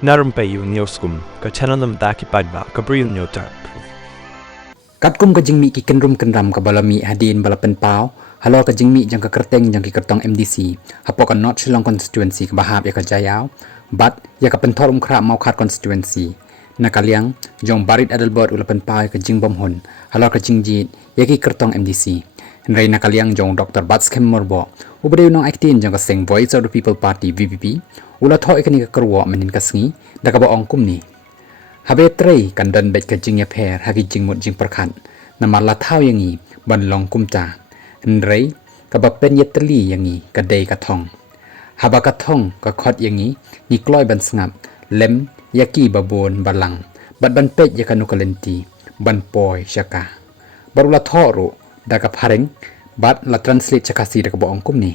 Narum payu nioskum, ka chananam daki padba, ka bril nyo tarp. Katkum ka jingmi ki kenrum kenram ka balami hadin balapen pau, halo ka jingmi jang ka kerteng jang ki kertong MDC, hapo ka North Shillong constituency ka bahab ya ka jayau, bat ya ka pentorum kra mau khat constituency. Nakaliang jong barit adalbot ulapen pau ka jing bomhon, halo ka jingjit ya ki kertong MDC. Henry nakaliang jong Dr. Batskem Morbo, ubrew nong aktin jang ka sing Voice of the People Party VPP, ula thoi ikani ka kerwo menin kasngi, da ka ba ongkum ni. Habe trei kan dan bet ka jing ya pher hagi jing mut jing perkhan, nama la thau yangi ban long kumta. Henry ka ba pen yetli yangi ka dei ka thong. Haba ka thong ka khot yangi ni kloi ban sngap, lem yaki babon balang, bat ban pet ya kanukalenti, ban poi syaka. Barula thoru da ka phareng bat la translate chakasi da ka ba ongkum ni.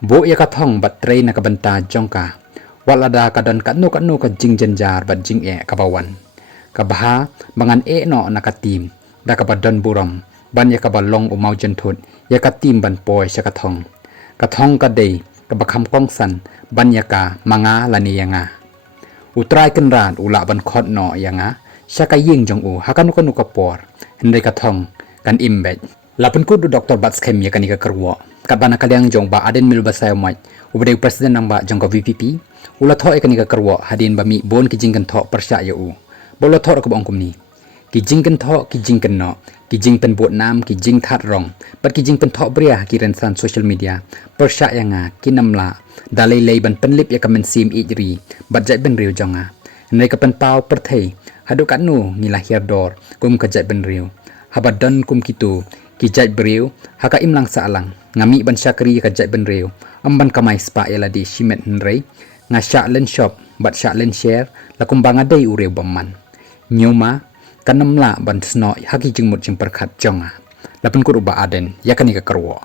Bo ya ka thong bat trei na ka banta jongka. Walada kadan kanu ka jing janjar bat jing ka bawan. Kabaha bangan no nakatim da ka badan buram ban ya ka balong umau jentut ya ka tim ban poi sya kathong. Kathong ka dei ka bakham kongsan ban ya ka manga lani yanga. Utrai kenran ula ban khot no yanga sya ka ying jong u hakanu kanu ka por hendai kathong kan imbet. Lapan kudu Dr. Batskem ya kanika kerwo. Kabana kaliang jong ba aden mil basay umat ubrew presiden nang ba jong ka VPP ula tho ekanika kerwo hadin ba mi bon ki jingkan tho persya ya u bolo tho ka bong kumni ki jingkan tho ki jingkan no ki jing pen bot nam ki jing that rong bat ki jing pen tho bria ki rensan social media persya ya nga ki namla dalai lei ban penlip ya kamen sim ijri bat jai ben riu jonga nei ka pen pau perthei hadu kanu ngilah hirdor kum ka jai ben riu habadan kum kitu ki jai beriu haka imlang saalang ngami ban syakri ka jai ben riu amban kamai spa eladi shimet nrei nga syak len shop bat syak len share lakum bangadai ureu baman nyoma kanamla ban sno haki jingmut jing perkhat jonga lapen kuruba aden yakani ka kerwo